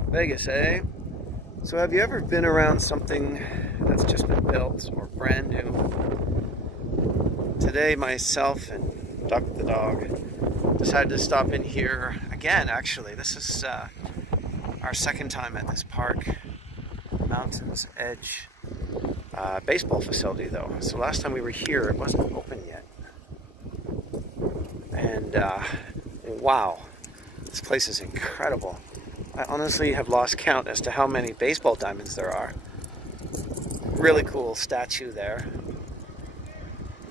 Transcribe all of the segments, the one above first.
Vegas, eh? So have you ever been around something that's just been built or brand new? Today, myself and Duck the dog decided to stop in here again, actually. This is our second time at this park, Mountains Edge baseball facility, though. So last time we were here, it wasn't open yet. And wow, this place is incredible. I honestly have lost count as to how many baseball diamonds there are. Really cool statue there.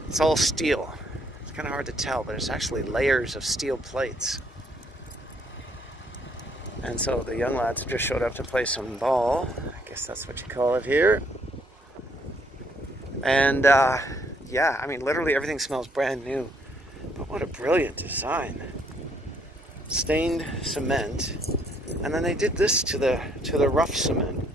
It's all steel. It's kind of hard to tell, but it's actually layers of steel plates. And so the young lads have just showed up to play some ball. I guess that's what you call it here. And yeah, I mean, literally everything smells brand new. But what a brilliant design. Stained cement. And then they did this to the rough cement.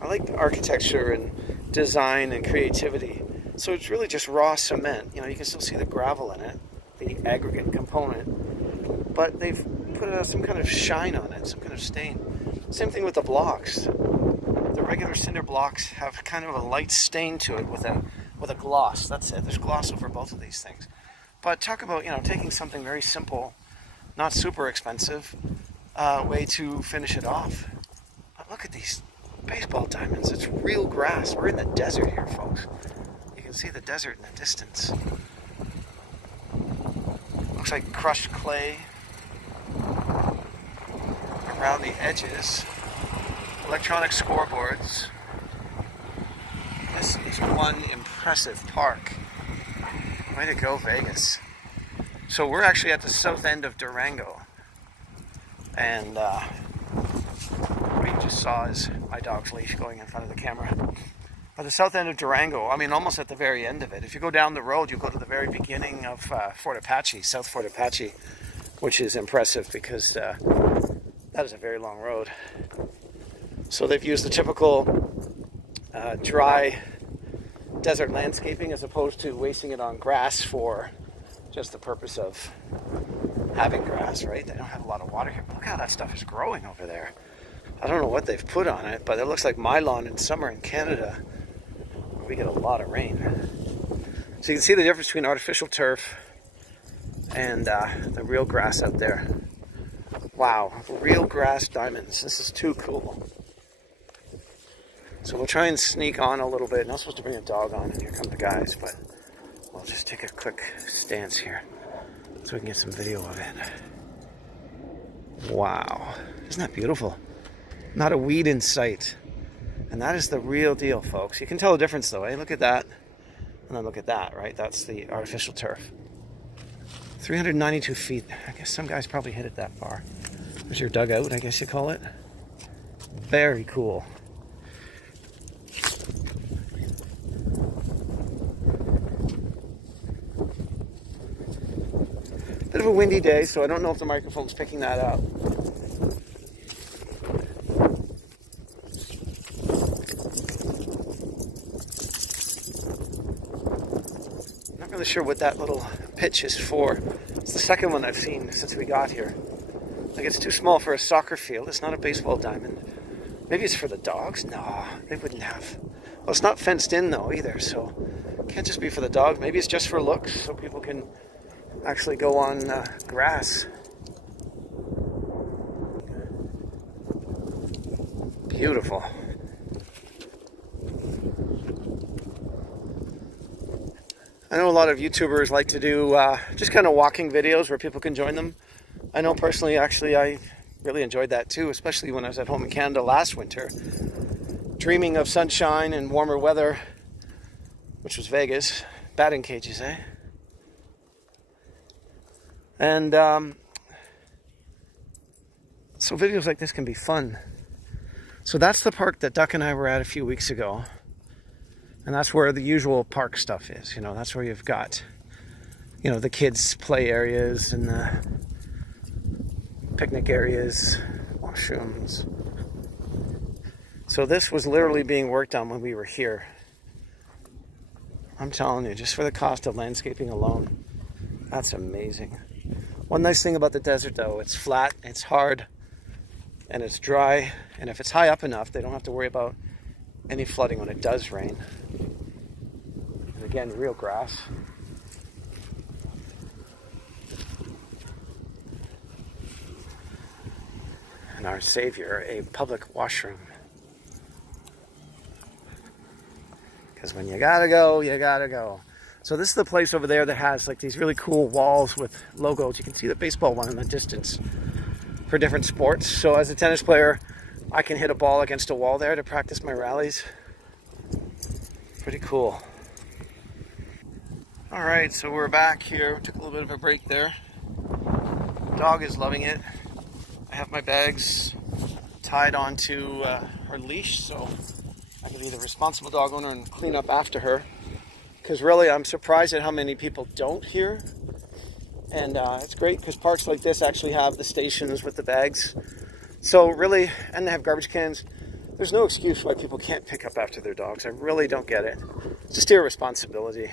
I like the architecture and design and creativity. So it's really just raw cement. You know, you can still see the gravel in it, the aggregate component. But they've put some kind of shine on it, some kind of stain. Same thing with the blocks. The regular cinder blocks have kind of a light stain to it with a gloss. That's it. There's gloss over both of these things. But talk about, taking something very simple, not super expensive, way to finish it off. But look at these baseball diamonds. It's real grass. We're in the desert here, folks. You can see the desert in the distance. Looks like crushed clay around the edges. Electronic scoreboards. This is one impressive park. Way to go, Vegas. So we're actually at the south end of Durango. And what you just saw is my dog's leash going in front of the camera. At the south end of Durango, I mean almost at the very end of it. If you go down the road, you go to the very beginning of Fort Apache, South Fort Apache, which is impressive because that is a very long road. So they've used the typical dry desert landscaping as opposed to wasting it on grass for just the purpose of having grass, right? They don't have a lot of water here. But look how that stuff is growing over there. I don't know what they've put on it, but it looks like my lawn in summer in Canada, where we get a lot of rain. So you can see the difference between artificial turf and the real grass out there. Wow, real grass diamonds. This is too cool. So we'll try and sneak on a little bit. Not supposed to bring a dog on, and here come the guys, but we'll just take a quick stance here so we can get some video of it. Wow, isn't that beautiful? Not a weed in sight. And that is the real deal, folks. You can tell the difference though, eh? Look at that, and then look at that, right? That's the artificial turf. 392 feet. I guess some guys probably hit it that far. There's your dugout, I guess you call it. Very cool. Bit of a windy day, so I don't know if the microphone's picking that up. Not really sure what that little pitch is for. It's the second one I've seen since we got here. Like, it's too small for a soccer field. It's not a baseball diamond. Maybe it's for the dogs? No, they wouldn't have. Well, it's not fenced in though either, so it can't just be for the dogs. Maybe it's just for looks, so people can actually go on grass. Beautiful. I know a lot of YouTubers like to do just kind of walking videos where people can join them. I know personally, actually, I really enjoyed that too, especially when I was at home in Canada last winter, dreaming of sunshine and warmer weather, which was Vegas. Batting cages, eh? And so videos like this can be fun. So that's the park that Duck and I were at a few weeks ago. And that's where the usual park stuff is. That's where you've got, the kids' play areas and the picnic areas, washrooms. So this was literally being worked on when we were here. I'm telling you, just for the cost of landscaping alone, that's amazing. One nice thing about the desert, though, it's flat, it's hard, and it's dry, and if it's high up enough, they don't have to worry about any flooding when it does rain. And again, real grass. And our savior, a public washroom. Because when you gotta go, you gotta go. So this is the place over there that has like these really cool walls with logos. You can see the baseball one in the distance for different sports. So as a tennis player, I can hit a ball against a wall there to practice my rallies. Pretty cool. All right, so we're back here. Took a little bit of a break there. Dog is loving it. I have my bags tied onto her leash so I can be the responsible dog owner and clean up after her. Because really, I'm surprised at how many people don't here. And it's great because parks like this actually have the stations with the bags. So really, and they have garbage cans. There's no excuse why people can't pick up after their dogs. I really don't get it. It's just irresponsibility.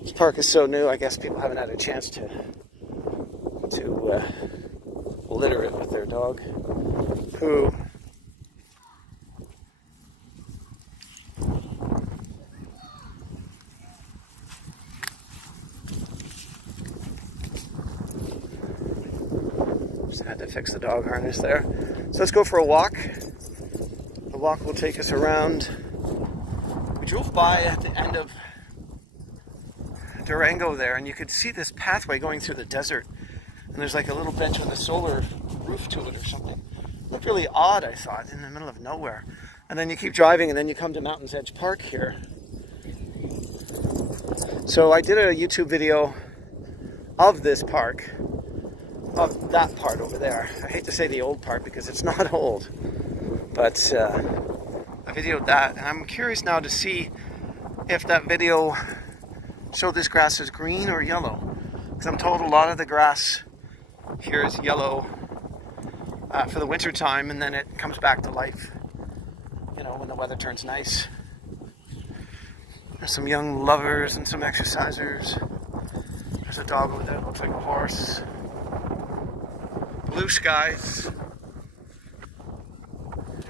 This park is so new, I guess people haven't had a chance to litter it with their dog poo. Just had to fix the dog harness there. So let's go for a walk. The walk will take us around. We drove by at the end of Durango there, and you could see this pathway going through the desert. And there's like a little bench with a solar roof to it or something. It looked really odd, I thought, in the middle of nowhere. And then you keep driving, and then you come to Mountains Edge Park here. So I did a YouTube video of this park, of that part over there. I hate to say the old part because it's not old, but I videoed that, and I'm curious now to see if that video showed this grass as green or yellow, because I'm told a lot of the grass here is yellow for the winter time, and then it comes back to life, you know, when the weather turns nice. There's some young lovers and some exercisers. There's a dog over there that looks like a horse. Blue skies.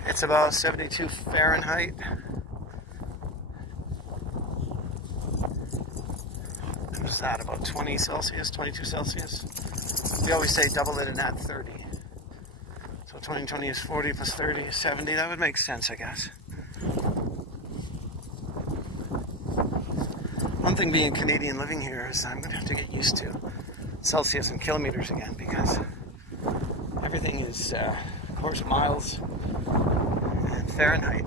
It's about 72 Fahrenheit. What's that, about 20 Celsius, 22 Celsius? We always say double it and add 30. So 20 is 40 plus 30 is 70. That would make sense, I guess. One thing being Canadian living here is I'm going to have to get used to Celsius and kilometers again, because everything is, of course, miles and Fahrenheit.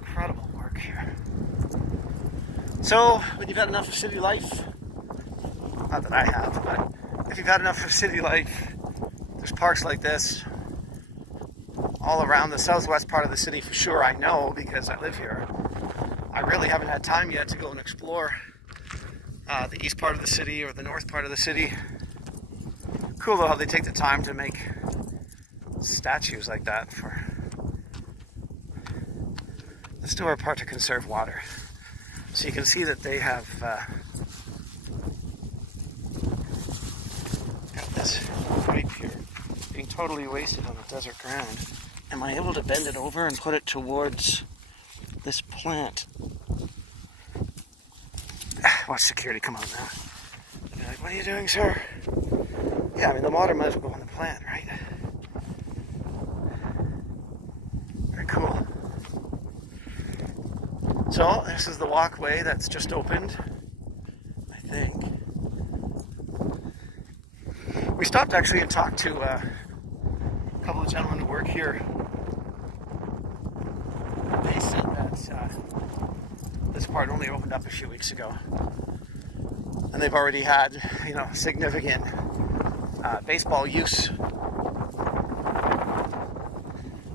Incredible work here. So, when you've had enough of city life, not that I have, but if you've had enough of city life, there's parks like this all around the southwest part of the city for sure. I know because I live here. I really haven't had time yet to go and explore the east part of the city or the north part of the city. Cool though how they take the time to make statues like that for. Let's do our part to conserve water. So you can see that they have got this pipe here being totally wasted on the desert ground. Am I able to bend it over and put it towards this plant? Watch security come out now. They'll be like, what are you doing, sir? Yeah, I mean, the water might as well go on the plant, right? Very cool. So, this is the walkway that's just opened, I think. We stopped actually and talked to a couple of gentlemen who work here. They said that this part only opened up a few weeks ago, and they've already had, you know, significant baseball use.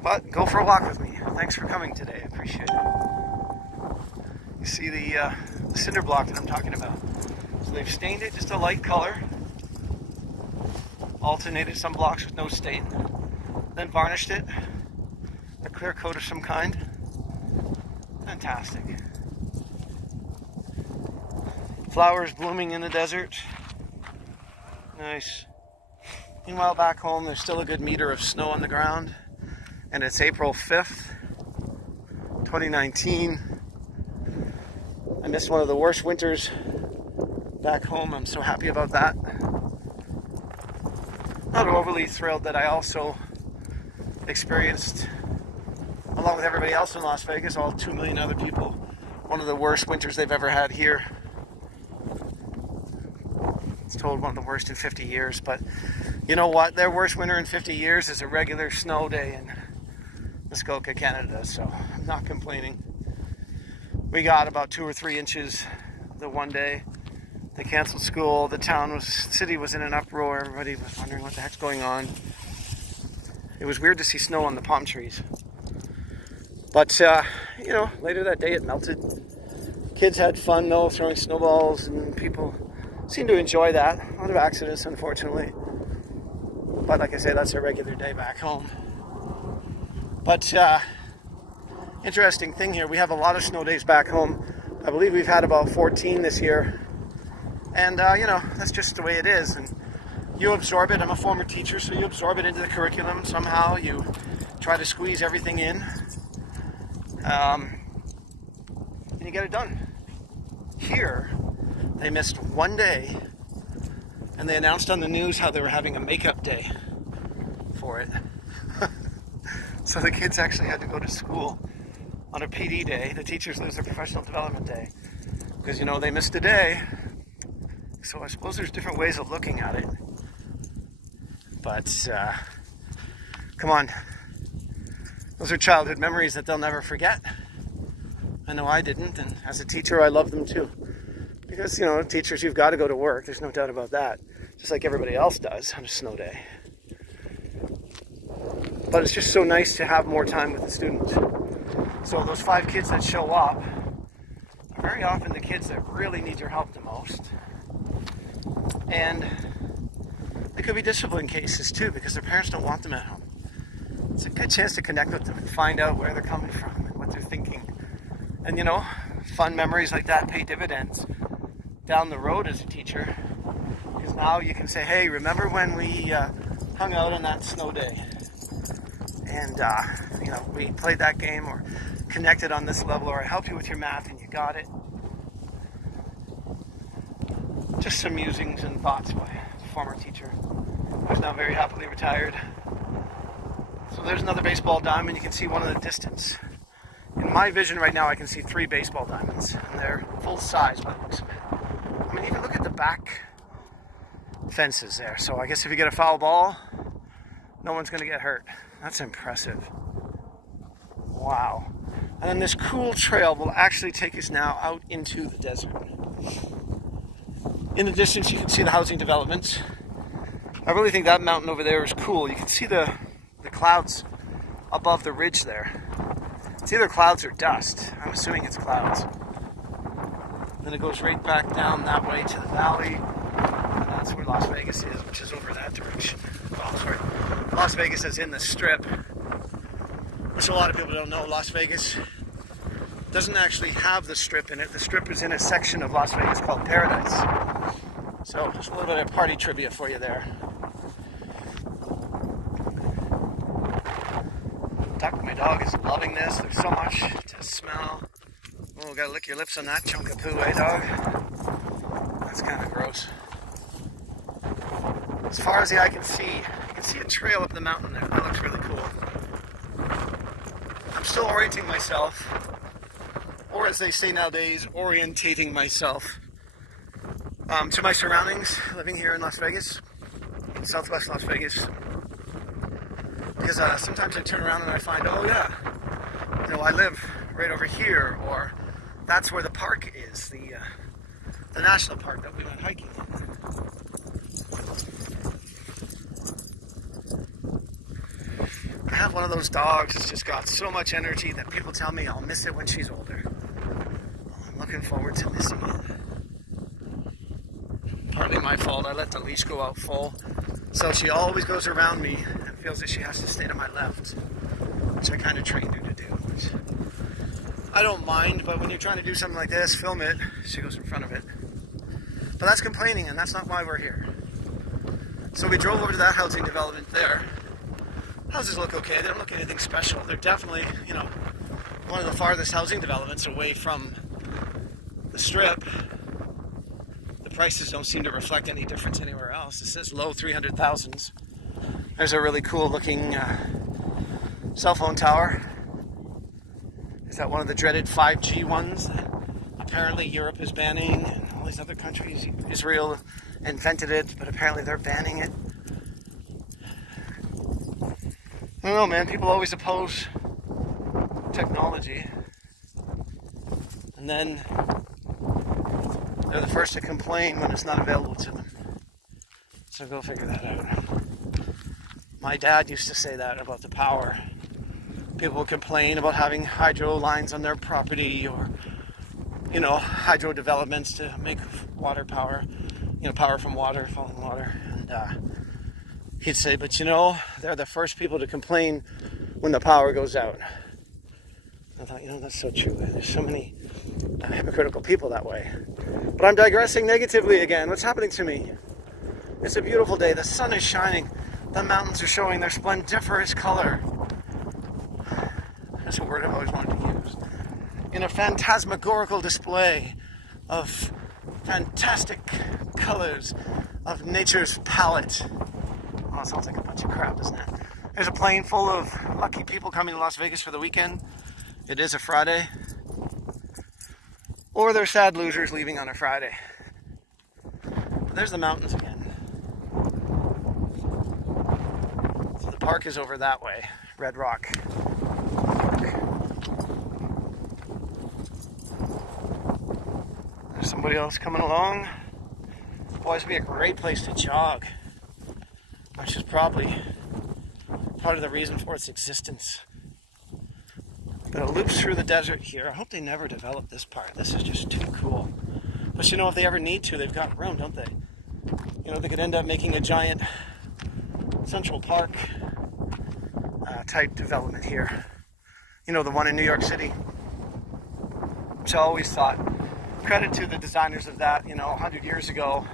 But go for a walk with me. Thanks for coming today. I appreciate it. You see the cinder block that I'm talking about. So they've stained it just a light color, alternated some blocks with no stain, then varnished it, a clear coat of some kind. Fantastic. Flowers blooming in the desert. Nice. Meanwhile, back home, there's still a good meter of snow on the ground. And it's April 5th, 2019. I missed one of the worst winters back home. I'm so happy about that. Not overly thrilled that I also experienced, along with everybody else in Las Vegas, all 2 million other people, one of the worst winters they've ever had here. It's told one of the worst in 50 years, but you know what? Their worst winter in 50 years is a regular snow day in Muskoka, Canada, so I'm not complaining. We got about 2 or 3 inches the one day. They canceled school. The city was in an uproar. Everybody was wondering what the heck's going on. It was weird to see snow on the palm trees. But, later that day it melted. Kids had fun, though, throwing snowballs, and people seemed to enjoy that. A lot of accidents, unfortunately. But like I say, that's a regular day back home. But, interesting thing here, we have a lot of snow days back home. I believe we've had about 14 this year. And, that's just the way it is. And you absorb it. I'm a former teacher, so you absorb it into the curriculum somehow. You try to squeeze everything in. And you get it done. Here, they missed one day, and they announced on the news how they were having a makeup day for it. So the kids actually had to go to school on a PD day. The teachers lose their professional development day because, they missed a day. So I suppose there's different ways of looking at it. But, come on. Those are childhood memories that they'll never forget. I know I didn't, and as a teacher, I love them too. Because, teachers, you've got to go to work. There's no doubt about that. Just like everybody else does on a snow day. But it's just so nice to have more time with the students. So those 5 kids that show up are very often the kids that really need your help the most. And it could be discipline cases too, because their parents don't want them at home. It's a good chance to connect with them and find out where they're coming from and what they're thinking. And fun memories like that pay dividends down the road as a teacher. Because now you can say, hey, remember when we hung out on that snow day? And, we played that game or connected on this level, or I helped you with your math and you got it. Just some musings and thoughts by a former teacher who's now very happily retired. So there's another baseball diamond. You can see one in the distance. In my vision right now, I can see 3 baseball diamonds, and they're full size by the looks of it. I mean, even look at the back fences there. So I guess if you get a foul ball, no one's going to get hurt. That's impressive. Wow. And then this cool trail will actually take us now out into the desert. In the distance, you can see the housing developments. I really think that mountain over there is cool. You can see the clouds above the ridge there. It's either clouds or dust. I'm assuming it's clouds. Then it goes right back down that way to the valley. And that's where Las Vegas is, which is over that direction. Oh, sorry. Las Vegas is in the Strip. Which a lot of people don't know. Las Vegas doesn't actually have the Strip in it. The Strip is in a section of Las Vegas called Paradise. So just a little bit of party trivia for you there. Duck, my dog, is loving this. There's so much to smell. Oh, gotta lick your lips on that chunk of poo, eh, dog? That's kind of gross. As far as the eye can see, you can see a trail up the mountain there. That looks really cool. I'm still orienting myself, or as they say nowadays, orientating myself to my surroundings, living here in Las Vegas, in Southwest Las Vegas. Because sometimes I turn around and I find, oh yeah, I live right over here, or that's where the park is, the national park that we went hiking in. I have one of those dogs that's just got so much energy that people tell me I'll miss it when she's older. I'm looking forward to missing it. Partly my fault. I let the leash go out full, so she always goes around me and feels that she has to stay to my left, which I kind of trained her to do. I don't mind, but when you're trying to do something like this, film it, she goes in front of it. But that's complaining, and that's not why we're here. So we drove over to that housing development there. Houses look okay. They don't look anything special. They're definitely, one of the farthest housing developments away from the strip. The prices don't seem to reflect any difference anywhere else. It says low 300,000s. There's a really cool looking cell phone tower. Is that one of the dreaded 5G ones that apparently Europe is banning, and all these other countries? Israel invented it, but apparently they're banning it. I don't know, man. People always oppose technology, and then they're the first to complain when it's not available to them. So go figure that out. My dad used to say that about the power. People complain about having hydro lines on their property, or hydro developments to make water power, power from water, falling water. And he'd say, but they're the first people to complain when the power goes out. I thought, that's so true. There's so many hypocritical people that way. But I'm digressing negatively again. What's happening to me? It's a beautiful day. The sun is shining. The mountains are showing their splendiferous color. That's a word I've always wanted to use. In a phantasmagorical display of fantastic colors of nature's palette. Oh, it sounds like a bunch of crap, doesn't it? There's a plane full of lucky people coming to Las Vegas for the weekend. It is a Friday. Or they're sad losers leaving on a Friday. But there's the mountains again. So the park is over that way. Red Rock Park. There's somebody else coming along. Boy, this would be a great place to jog. Which is probably part of the reason for its existence. But it loops through the desert here. I hope they never develop this part. This is just too cool. But if they ever need to, they've got room, don't they? They could end up making a giant Central Park type development here. The one in New York City. Which I always thought, credit to the designers of that, 100 years ago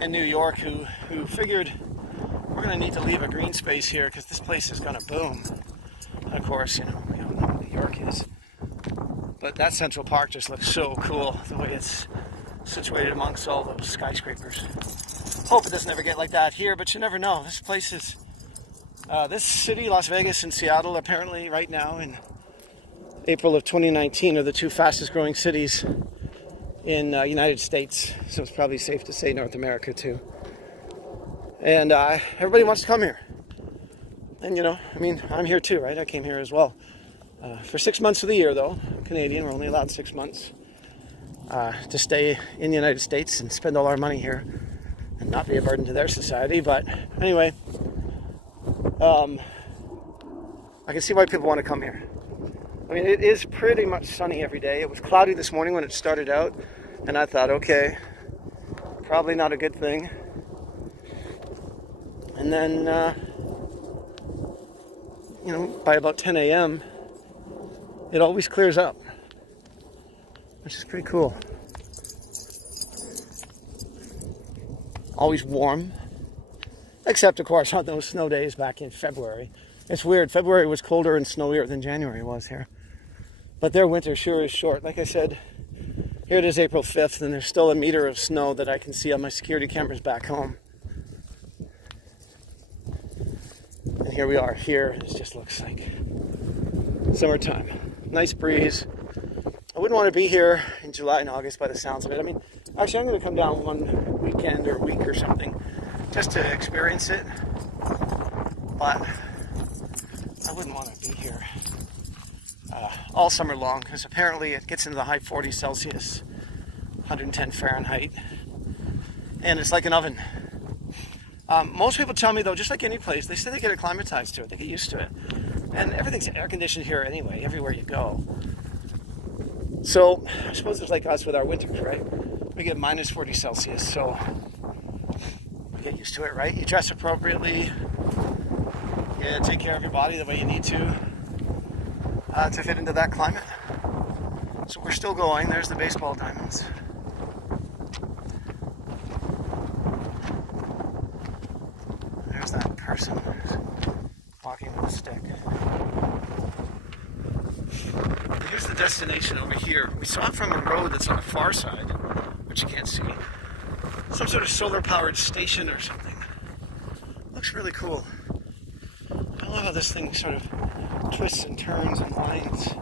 in New York, who figured we're going to need to leave a green space here because this place is going to boom. And of course, we all know what New York is. But that Central Park just looks so cool, the way it's situated amongst all those skyscrapers. Hope it doesn't ever get like that here, but you never know. This place is, this city, Las Vegas and Seattle, apparently right now in April of 2019 are the two fastest growing cities in United States. So it's probably safe to say North America too. And everybody wants to come here. And I'm here too, right? I came here as well. For 6 months of the year though, I'm Canadian, we're only allowed 6 months to stay in the United States and spend all our money here and not be a burden to their society. But anyway, I can see why people want to come here. I mean, it is pretty much sunny every day. It was cloudy this morning when it started out, and I thought, okay, probably not a good thing. And then, by about 10 a.m., it always clears up, which is pretty cool. Always warm, except, of course, on those snow days back in February. It's weird. February was colder and snowier than January was here. But their winter sure is short. Like I said, here it is April 5th, and there's still a meter of snow that I can see on my security cameras back home. And here we are. Here it just looks like summertime. Nice breeze. I wouldn't want to be here in July and August by the sounds of it. I mean, actually, I'm going to come down one weekend or week or something just to experience it. But I wouldn't want to be here all summer long, because apparently it gets into the high 40s Celsius, 110 Fahrenheit, and it's like an oven. Most people tell me, though, just like any place, they say they get acclimatized to it, they get used to it. And everything's air conditioned here anyway, everywhere you go. So I suppose it's like us with our winters, right? We get minus 40 Celsius, so you get used to it, right? You dress appropriately, you take care of your body the way you need to fit into that climate. So we're still going. There's the baseball diamonds. person walking with a stick. Here's the destination over here. We saw it from a road that's on the far side, which you can't see. Some sort of solar-powered station or something. Looks really cool. I love how this thing sort of twists and turns and winds.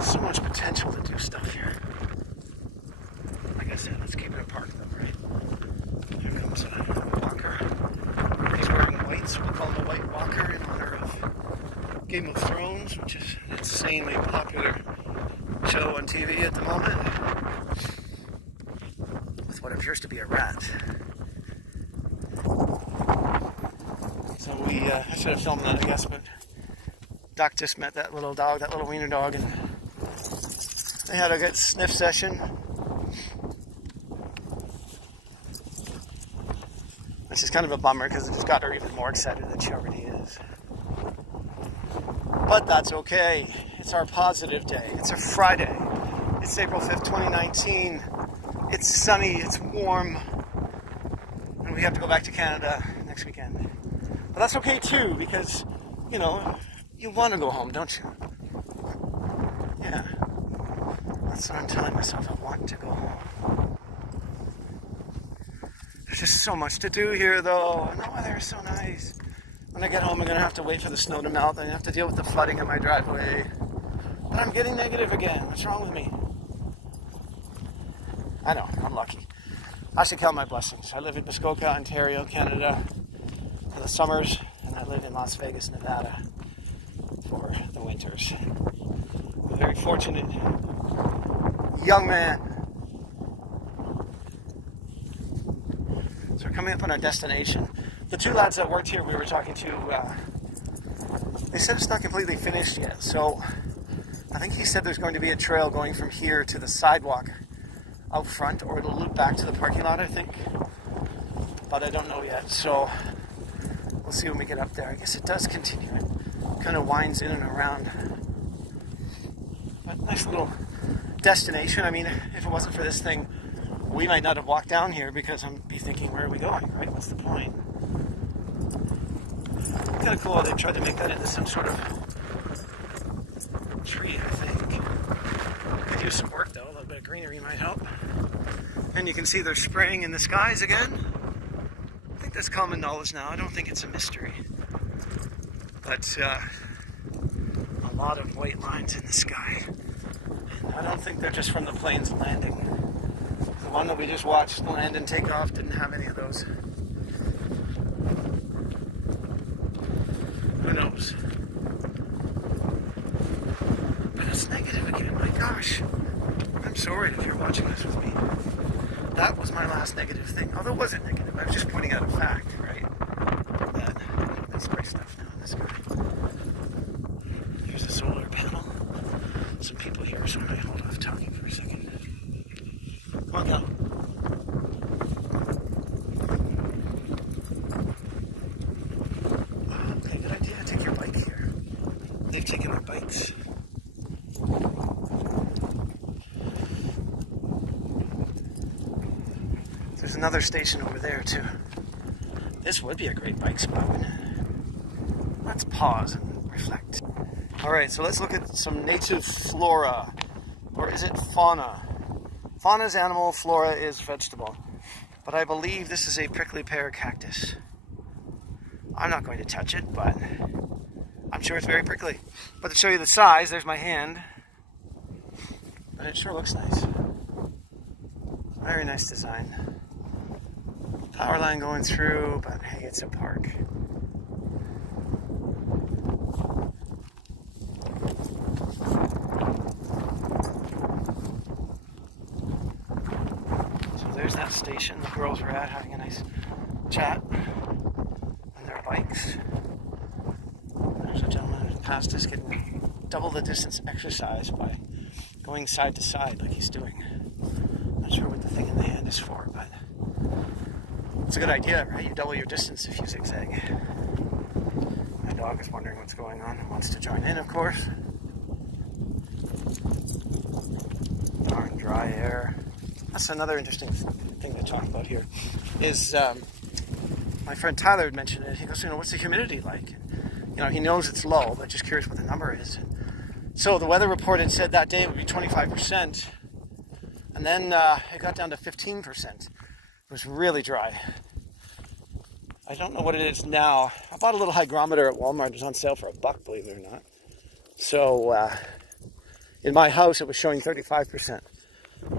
So much potential to do stuff here. Like I said, let's keep it a park though, right? Here comes a walker. He's wearing white, so we'll call him a White Walker in honor of Game of Thrones, which is an insanely popular show on TV at the moment. With what appears to be a rat. So I should have filmed that, I guess, but Doc just met that little dog, that little wiener dog, and they had a good sniff session. Which is kind of a bummer because it just got her even more excited than she already is. But that's okay. It's our positive day. It's a Friday. It's April 5th, 2019. It's sunny, it's warm, and we have to go back to Canada next weekend. But that's okay too, because, you know, you want to go home, don't you? Yeah. That's what I'm telling myself. I want to go home. There's just so much to do here, though. And the weather is so nice. When I get home, I'm going to have to wait for the snow to melt. And I have to deal with the flooding in my driveway. But I'm getting negative again. What's wrong with me? I know. I'm lucky. I should count my blessings. I live in Muskoka, Ontario, Canada for the summers. And I live in Las Vegas, Nevada for the winters. I'm a very fortunate young man. So we're coming up on our destination. The two lads that worked here we were talking to, they said it's not completely finished yet. So I think he said there's going to be a trail going from here to the sidewalk out front, or it'll loop back to the parking lot, I think. But I don't know yet. So we'll see when we get up there. I guess it does continue. It kind of winds in and around. But nice little destination. I mean, if it wasn't for this thing, we might not have walked down here because I'd be thinking, where are we going, right? What's the point? Kind of cool. They tried to make that into some sort of tree, I think. Could use some work though. A little bit of greenery might help. And you can see they're spraying in the skies again. I think that's common knowledge now. I don't think it's a mystery. But a lot of white lines in the sky. And I don't think they're just from the planes landing. The one that we just watched land and take off didn't have any of those. Who knows? But it's negative again. My gosh. I'm sorry if you're watching this with me. That was my last negative thing. Although it wasn't negative. I was just pointing out a fact, right? That spray stuff now in the sky. Here's a solar panel. Some people here, so I might hold off talking for a second. Come on now. Okay, good idea. Take your bike here. They've taken our bikes. There's another station over there too. This would be a great bike spot, wouldn't it? Let's pause and reflect. Alright, so let's look at some native flora. Or is it fauna? Fauna is animal, flora is vegetable. But I believe this is a prickly pear cactus. I'm not going to touch it, but I'm sure it's very prickly. But to show you the size, there's my hand. But it sure looks nice. Very nice design. Power line going through, but hey, it's a park. So there's that station the girls were at having a nice chat on their bikes. There's a gentleman who passed us getting double the distance exercise by going side to side like he's doing. Not sure what the thing in the hand is for, but it's a good idea, right? You double your distance if you zigzag. My dog is wondering what's going on and wants to join in, of course. Darn dry air. That's another interesting thing to talk about here. Is my friend Tyler had mentioned it. He goes, what's the humidity like? He knows it's low, but just curious what the number is. So the weather report had said that day it would be 25%, and then it got down to 15%. It was really dry. I don't know what it is now. I bought a little hygrometer at Walmart. It was on sale for $1, believe it or not. So in my house, it was showing 35%.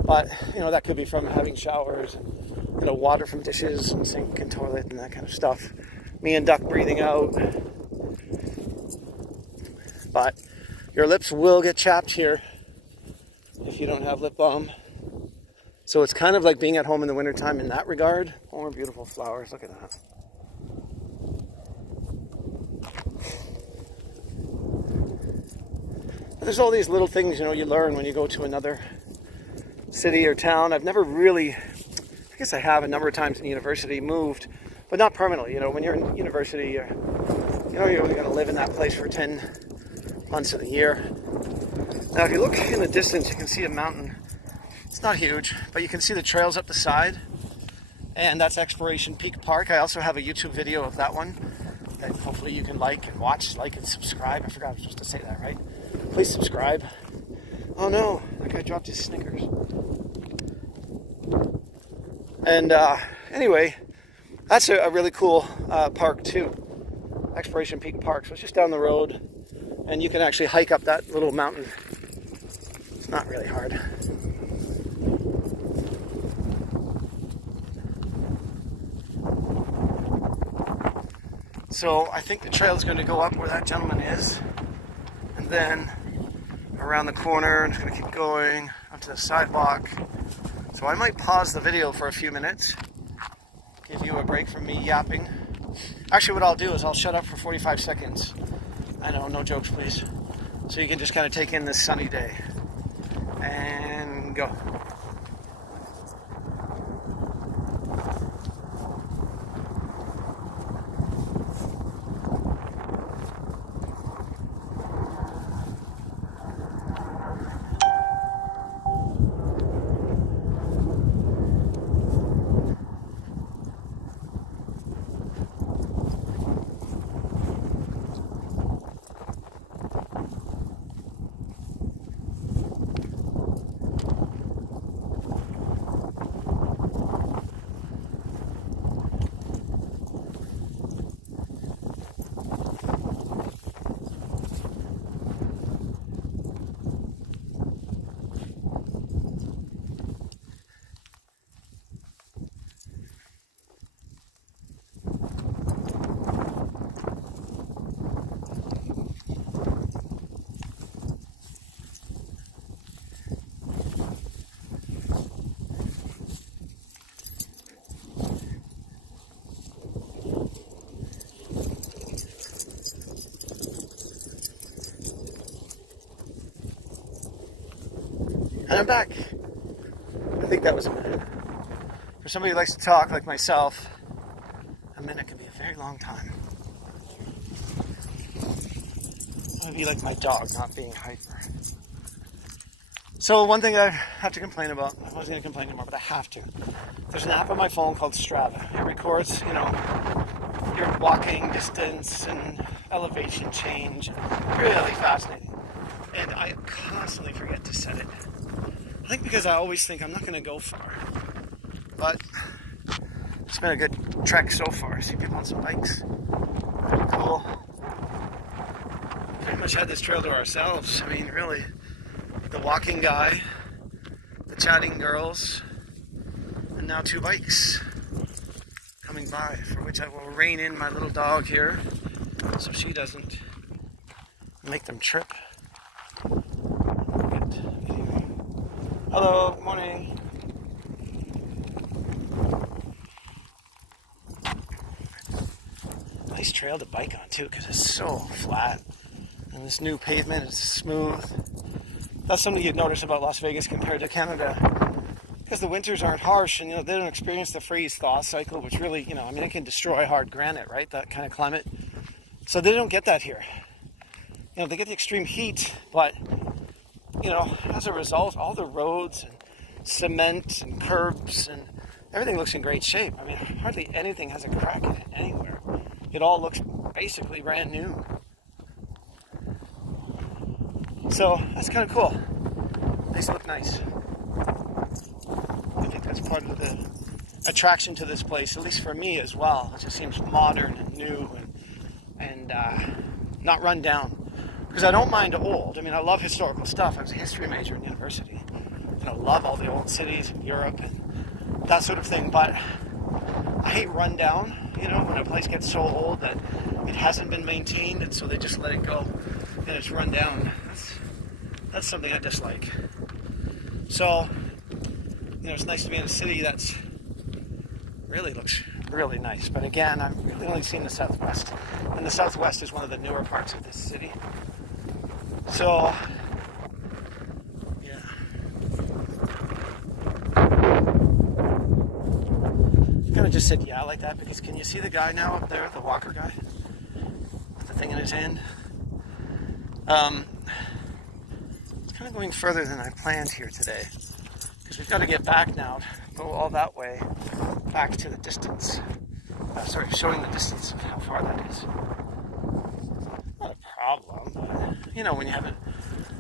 But, that could be from having showers and, water from dishes and sink and toilet and that kind of stuff. Me and Duck breathing out. But your lips will get chapped here if you don't have lip balm. So it's kind of like being at home in the wintertime in that regard. More beautiful flowers. Look at that. There's all these little things, you learn when you go to another city or town. I've never really, I guess I have a number of times in university, moved, but not permanently. When you're in university, you're only going to live in that place for 10 months of the year. Now, if you look in the distance, you can see a mountain. It's not huge, but you can see the trails up the side, and that's Exploration Peak Park. I also have a YouTube video of that one that hopefully you can like and watch, like and subscribe. I forgot I was supposed to say that, right? Please subscribe. Oh no, that guy dropped his Snickers. And anyway, that's a really cool park too. Exploration Peak Park. So it's just down the road, and you can actually hike up that little mountain. It's not really hard. So I think the trail is going to go up where that gentleman is, and then around the corner, and it's going to keep going onto the sidewalk. So I might pause the video for a few minutes, give you a break from me yapping. Actually, what I'll do is I'll shut up for 45 seconds. I know, no jokes, please. So you can just kind of take in this sunny day. And go. And I'm back. I think that was a minute. For somebody who likes to talk like myself, a minute can be a very long time. That would be like my dog not being hyper. So one thing I have to complain about, I wasn't going to complain anymore, but I have to. There's an app on my phone called Strava. It records, your walking distance and elevation change. Really fascinating. And I constantly forget to set it. I think because I always think I'm not going to go far. But it's been a good trek so far. I see people on some bikes. Pretty cool. Pretty much had this trail to ourselves. I mean, really. The walking guy, the chatting girls, and now 2 bikes coming by, for which I will rein in my little dog here so she doesn't make them trip. Hello, morning. Nice trail to bike on too, because it's so flat. And this new pavement is smooth. That's something you'd notice about Las Vegas compared to Canada. Because the winters aren't harsh, and they don't experience the freeze-thaw cycle, which really, it can destroy hard granite, right? That kind of climate. So they don't get that here. They get the extreme heat, but as a result, all the roads and cement and curbs and everything looks in great shape. I mean, hardly anything has a crack in it anywhere. It all looks basically brand new. So that's kind of cool. These look nice. I think that's part of the attraction to this place, at least for me as well. It just seems modern and new and not run down. Because I don't mind old. I mean, I love historical stuff. I was a history major in university. And I love all the old cities in Europe and that sort of thing. But I hate rundown, you know, when a place gets so old that it hasn't been maintained, and so they just let it go and it's run down. That's something I dislike. So, you know, it's nice to be in a city that's really looks really nice. But again, I've really only seen the Southwest, and the Southwest is one of the newer parts of this city. So, yeah. I kind of just said yeah like that because can you see the guy now up there, the walker guy, with the thing in his hand? It's kind of going further than I planned here today because we've got to get back now, go all that way, back to the distance. Showing the distance of how far that is. Not a problem, but, you know, when you haven't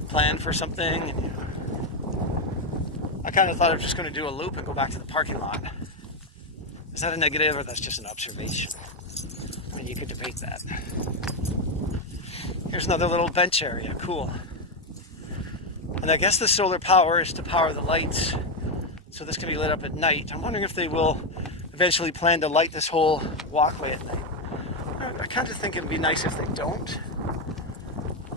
planned for something, and I kind of thought I was just going to do a loop and go back to the parking lot. Is that a negative or that's just an observation? I mean, you could debate that. Here's another little bench area, cool. And I guess the solar power is to power the lights, so this can be lit up at night. I'm wondering if they will eventually plan to light this whole walkway at night. I kind of think it would be nice if they don't,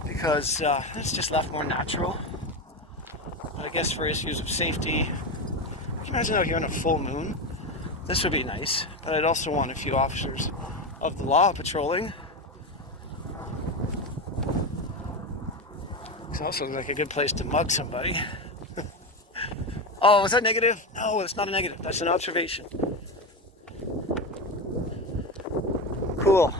because it's just left more natural. But I guess for issues of safety, can you imagine out here on a full moon? This would be nice, but I'd also want a few officers of the law patrolling. It also looks like a good place to mug somebody. Oh, is that negative? No, it's not a negative. That's an observation. Cool.